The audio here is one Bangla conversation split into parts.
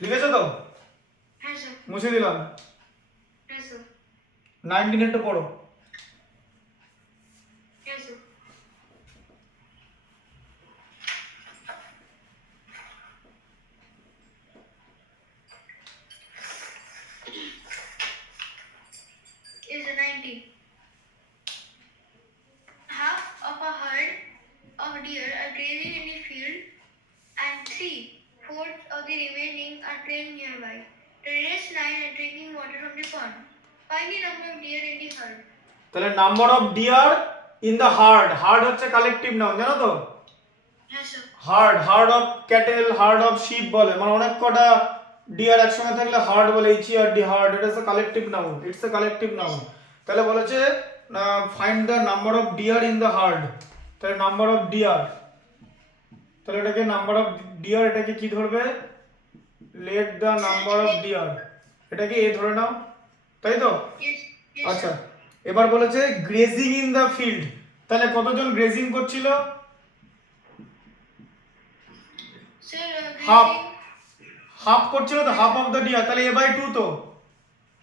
লিখেছো তো? হ্যাঁ স্যার। মুছে দিলাম। হ্যাঁ স্যার। 19 একটু পড়ো। হ্যাঁ sir. Is 19. Half of a herd of deer are grazing in the field, and 3/4 of the remaining are playing nearby. The rest 9 are drinking water from the pond. Find the number of deer in the herd. তাহলে number of deer in the herd, herd হচ্ছে কালেকটিভ নাউন, জানো তো? হ্যাঁ sir. Herd, herd of cattle, herd of sheep বলে, মানে অনেক কটা ডিয়ার একসঙ্গে থাকলে হার্ড বলে, HERD, হার্ড। এটা হচ্ছে collective noun, it's a collective noun. তাহলে বলেছে find the number of deer in the herd. তাহলে নাম্বার অফ ডিয়ার, তাহলে এটাকে নাম্বার অফ ডিয়ার, এটাকে কি ধরবে? Let the number of deer, এটাকে এ ধরে নাও, তাই তো? Yes. Yes. আচ্ছা, Sir. এবার বলেছে গ্রেজিং ইন দ্য ফিল্ড, তাহলে কতজন গ্রেজিং করছিল? Sir, half, grazing. হাফ করছিল তো, হাফ অফ দ্য ডিয়ার, তাহলে a/2 তো।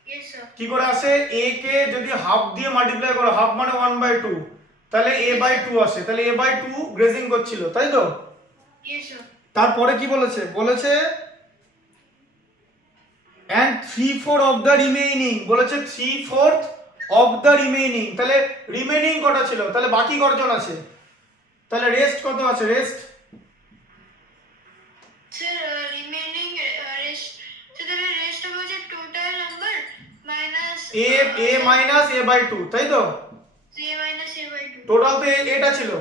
Yes sir. কি করে আসে? a কে যদি হাফ দিয়ে মাল্টিপ্লাই করো, হাফ মানে 1/2, তাহলে a/2 আসে, তাহলে a/2 গ্রেজিং করছিল, তাই তো? Yes sir. তারপরে কি বলেছে? বলেছে and 3/4 অফ দ্য রিমেইনিং, বলেছে 3/4 অফ দ্য রিমেইনিং, তাহলে রিমেইনিং কটা ছিল? তাহলে বাকি কতজন আছে? তাহলে রেস্ট কত আছে? Rest Sir, remaining rest. So the rest of the total number minus a minus a/2, তাই তো? a minus a by 2. Total তো এটা ছিল,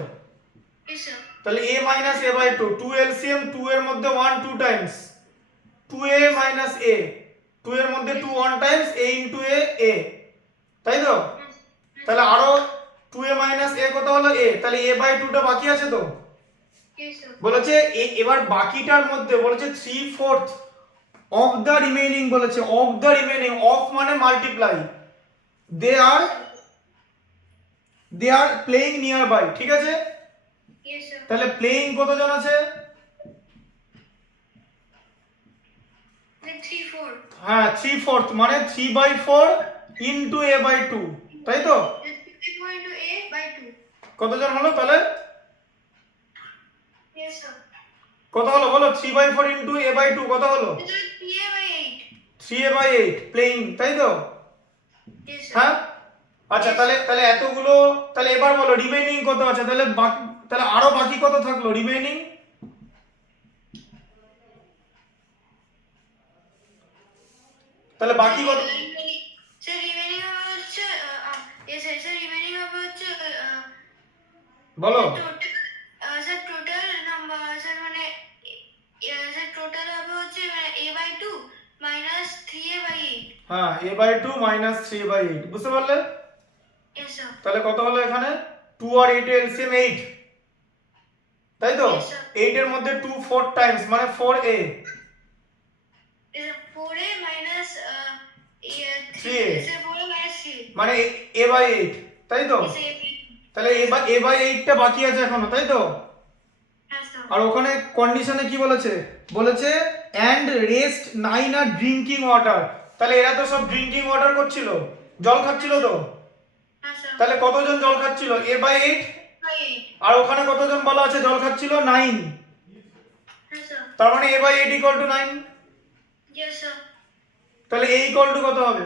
Yes sir. তাহলে a মাইনাস a/2, 2 এলসিএম, 2 এর মধ্যে 1 2 টাইমস 2a মাইনাস a, 2 এর মধ্যে 2 1 টাইমস a ইনটু a, তাই তো? তাহলে আরো 2a মাইনাস a কত হলো? a, তাহলে a/2 টা বাকি আছে তো। Yes sir. বলেছে এবার বাকিটার মধ্যে বলেছে 3/4 অফ দ্য রিমেইনিং, বলেছে অফ দ্য রিমেইনিং, অফ মানে multiply, they are playing nearby, ঠিক আছে? Yes sir. তাহলে প্লেইং কতজন আছে? Then 3/4. হ্যাঁ 3/4 মানে 3/4 ইনটু a/2, তাই তো? Then 3/4 into a by 2. কতজন হলো তাহলে? Yes sir. কত হলো বলো? 3/4 ইনটু a/2 কত হলো? Then 3a by 8. 3a/8 playing, তাই তো? Yes sir. হ্যাঁ, আচ্ছা, তাহলে তাহলে এতগুলো, তাহলে এবার বলো রিমেইনিং কত আছে? তাহলে বাকি, তাহলে আরো বাকি কত থাকলো রিমেইনিং? তাহলে বাকি কত? Sir, remaining হবে হচ্ছে yes sir. Sir, remaining হবে হচ্ছে বলো। স্যার টোটাল নাম্বার স্যার মানে স্যার টোটাল হবে হচ্ছে a by 2 minus 3a by 8. হ্যাঁ a/2 মাইনাস 3/8, বুঝতে পারলে? Yes sir. তাহলে কত হলো এখানে? 2 আর 8 এলসিএম 8, তাই তো? Yes, sir. 8 এর মধ্যে 2 4 টাইমস মানে 4a, Is 4a minus 3a, sir 4a minus 3. মানে a/8, তাই তো? Is a তাহলে a/8 টা বাকি আছে এখনো, তাই তো? Yes sir. আর ওখানে কন্ডিশনে কি বলেছে? বলেছে and rest 9 আর ড্রিঙ্কিং ওয়াটার, তাহলে এরা তো সব ড্রিঙ্কিং ওয়াটার করছিল, জল খাচ্ছিল তো। Yes sir. তাহলে কতজন জল খাচ্ছিল? a/8, By 8. আর ওখানে কতজন বলা আছে জল খাচ্ছিল? 9, Yes sir. তার মানে a/8 = 9। Yes sir. তাহলে a = কত হবে?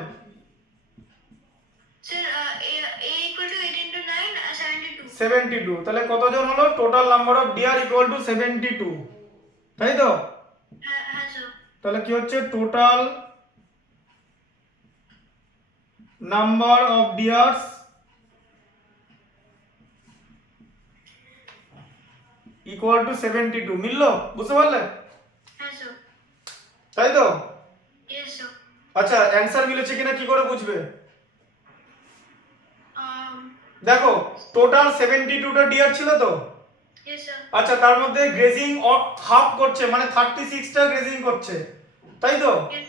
Sir, a equal to 8 into 9, 72. 72, তাহলে কতজন হলো? টোটাল নাম্বার অফ ডিয়ার = 72, তাই তো? হ্যাঁ স্যার. তাহলে কি হচ্ছে? Total number of dears = 72, মিললো? বুঝতে পারলে? হ্যাঁ স্যার. তাই তো? Yes sir. আচ্ছা, অ্যানসার মিলেছে কিনা কি করে বুঝবে? Um, দেখো টোটাল 72টা ডিয়ার ছিল তো। yes sir. আচ্ছা, তার মধ্যে গ্রেজিং হাফ করছে মানে 36টা গ্রেজিং করছে, তাই তো? Yes.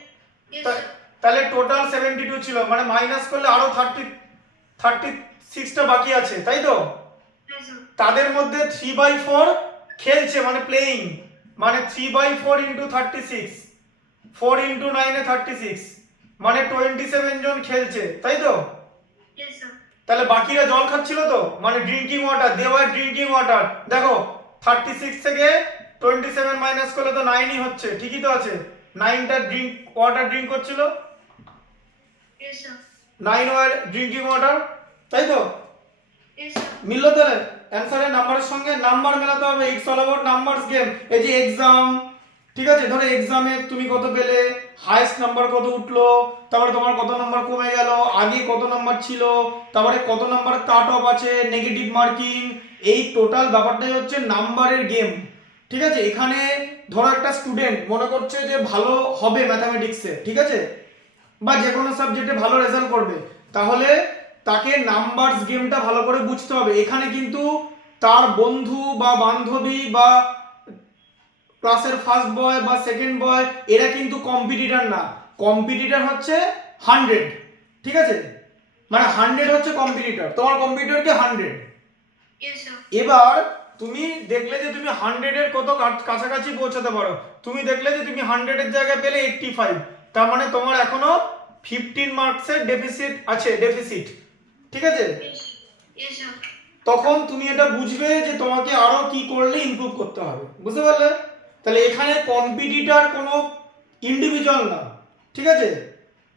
Yes তা- sir. তাহলে টোটাল 72 ছিল, মানে মাইনাস করলে আরো 36টা বাকি আছে, তাই তো? Yes sir. তাদের মধ্যে 3/4 খেলছে মানে প্লেইং, মানে 3/4 ইনটু 36, 4 ইন্টু 9 এ 36, মানে 27 জন খেলছে, তাই তো? Yes, sir. তাহলে বাকিরা জল খাচ্ছিল তো, মানে drinking water, they were drinking water. দেখো 36 থেকে 27 মাইনাস করলে তো 9ই হচ্ছে, ঠিকই তো আছে। 9টা ওয়াটার ড্রিঙ্ক করছিল, Yes, sir. 9 were drinking water, তাই তো? Yes, sir. মিললো তাহলে অ্যানসারের নাম্বারের সঙ্গে নাম্বার মেলাতে হবে। It's all about numbers game. এই যে এক্সাম, ঠিক আছে, ধরো এক্সামে তুমি কত পেলে, হাইয়েস্ট নাম্বার কত উঠলো, তারপরে তোমার কত নাম্বার কমে গেল, আগে কত নাম্বার ছিল, তারপরে কত নাম্বার কাট অফ আছে, নেগেটিভ মার্কিং, এই টোটাল ব্যাপারটাই হচ্ছে নাম্বারের গেম। ঠিক আছে, এখানে ধরো একটা স্টুডেন্ট মনে করছে যে ভালো হবে ম্যাথামেটিক্সে, ঠিক আছে, বা যে কোনো সাবজেক্টে ভালো রেজাল্ট করবে, তাহলে তাকে নাম্বারস গেমটা ভালো করে বুঝতে হবে। এখানে কিন্তু তার বন্ধু বা বান্ধবী বা ক্লাসের ফার্স্ট বয় বা সেকেন্ড বয় এরা কিন্তু কম্পিটিটর না, কম্পিটিটর হচ্ছে 100, ঠিক আছে, মানে 100 হচ্ছে কম্পিটিটর, তোমার কম্পিটিটর কি 100। Yes, sir. এবার তুমি দেখলে যে তুমি 100 এর কত কাছাকাছি পৌঁছাতে পারো, তুমি দেখলে যে তুমি 100 এর জায়গায় পেলে 85, তার মানে তোমার এখনো 15 মার্কসের ডেফিসিট আছে, ডেফিসিট, ঠিক আছে। Yes, yes, sir. তখন তুমি এটা বুঝবে যে তোমাকে আরো কি করলে ইমপ্রুভ করতে হবে, বুঝতে পারলে? তাহলে এখানে কম্পিটিটর কোনো ইন্ডিভিজুয়াল না, ঠিক আছে,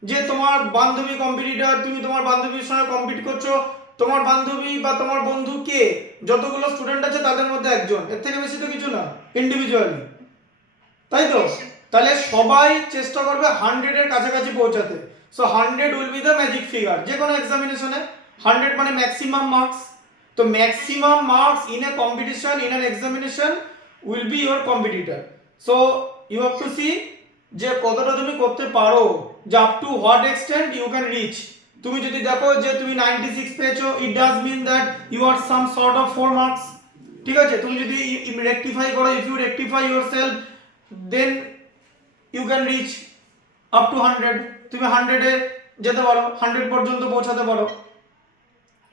যে তোমার বান্ধবী কম্পিটিটর, তুমি তোমার বান্ধবীর সঙ্গে কম্পিট করছো, তোমার বান্ধবী বা তোমার বন্ধু কে, যতগুলো স্টুডেন্ট আছে তাদের মধ্যে একজন, এর থেকে বেশি তো কিছু না, ইন্ডিভিজুয়ালি, তাই তো? তাহলে সবাই চেষ্টা করবে 100 এর কাছাকাছি পৌঁছাতে। So 100 will be the magic figure যে কোনো এক্সামিনেশনে। 100 মানে ম্যাক্সিমাম মার্কস, তো maximum marks in a competition, in an examination will be your competitor. So you have to see যে কতটা তুমি করতে পারো, যে up to what extent you can reach. তুমি যদি দেখো যে তুমি 96 পেয়েছো, it does mean that you are some sort of 4 marks, ঠিক আছে। তুমি যদি রেকটিফাই করো, if you rectify yourself, then you can reach up to 100, তুমি 100 এ যেতে পারো, 100 পর্যন্ত পৌঁছাতে পারো,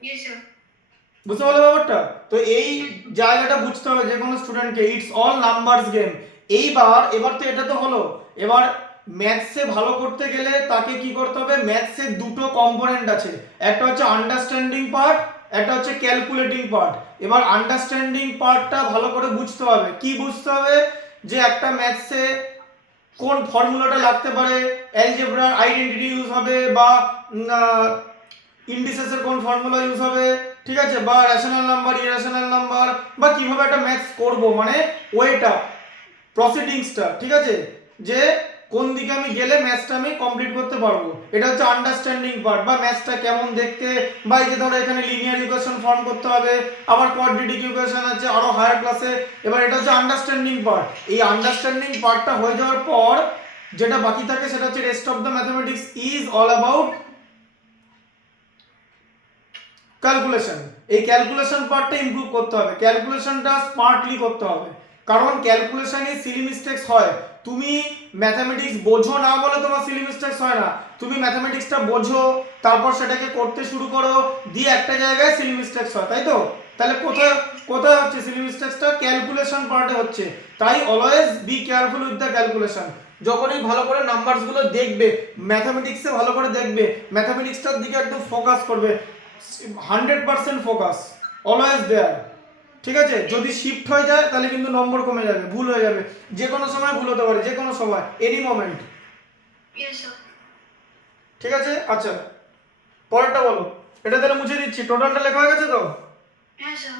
Yes, sir. বুঝতে পারলে ব্যাপারটা? তো এই জায়গাটা বুঝতে হবে যে কোনো স্টুডেন্টকে, ইটস অল নাম্বারস গেম। এবার তো এটা তো হলো, এবার ম্যাথসে ভালো করতে গেলে তাকে কি করতে হবে, ম্যাথসে দুটো কম্পোনেন্ট আছে, একটা হচ্ছে আন্ডারস্ট্যান্ডিং পার্ট, একটা হচ্ছে ক্যালকুলেটিং পার্ট। এবার আন্ডারস্ট্যান্ডিং পার্টটা ভালো করে বুঝতে হবে, কি বুঝতে হবে, যে একটা ম্যাথসে কোন ফর্মুলাটা লাগতে পারে, অ্যালজেব্রার আইডেন্টিটি ইউজ হবে, বা ইন্ডিসেসের কোন ফর্মুলা ইউজ হবে, ঠিক আছে, বা রেশনাল নাম্বার, ইরেশনাল নাম্বার, বা কিভাবে একটা ম্যাথস করব, মানে ওয়েটা, প্রসিডিংসটা, ঠিক আছে, যে কোন দিকে আমি গেলে ম্যাথসটা আমি কমপ্লিট করতে পারবো, এটা হচ্ছে আন্ডারস্ট্যান্ডিং পার্ট। বা ম্যাথসটা কেমন দেখতে, বা এই যে ধরো এখানে লিনিয়ার ইকুয়েশন ফর্ম করতে হবে, আবার কোয়াড্রেটিক ইকুয়েশন আছে আরো হায়ার ক্লাসে, এবার এটা হচ্ছে আন্ডারস্ট্যান্ডিং পার্ট। এই আন্ডারস্ট্যান্ডিং পার্টটা হয়ে যাওয়ার পর যেটা বাকি থাকে সেটা হচ্ছে rest of the mathematics is all about calculation. এই ক্যালকুলেশন পার্টটা ইমপ্রুভ করতে হবে, ক্যালকুলেশনটা স্মার্টলি করতে হবে, কারণ ক্যালকুলেশনে সিলি মিস্টেকস হয়। তুমি ম্যাথামেটিক্স বোঝো না বলে তোমার সিলি মিস্টেকস হয় না, তুমি ম্যাথামেটিক্সটা বোঝো, তারপর সেটাকে করতে শুরু করো, দিয়ে একটা জায়গায় সিলি মিস্টেকস হয়, তাই তো? তাহলে কোথায় কোথায় হচ্ছে সিলি মিস্টেকসটা, ক্যালকুলেশন পার্টে হচ্ছে। তাই always be careful with the calculation. যখনই ভালো করে নাম্বারসগুলো দেখবে, ম্যাথামেটিক্সে ভালো করে দেখবে, ম্যাথামেটিক্সটার দিকে একদম ফোকাস করবে, 100% ফোকাস অলওয়েজ দেয়ার, ঠিক আছে। যদি শিফট হয়ে যায় তাহলে কিন্তু নম্বর কমে যাবে, ভুল হয়ে যাবে, যে কোনো সময় ভুল হতে পারে, যে কোনো সময়, এনি মোমেন্ট, Yes, sir. ঠিক আছে। আচ্ছা, পরেরটা বলো। এটা তাহলে মুছে দিচ্ছি, টোটালটা লেখা হয়ে গেছে তো? Yes, sir.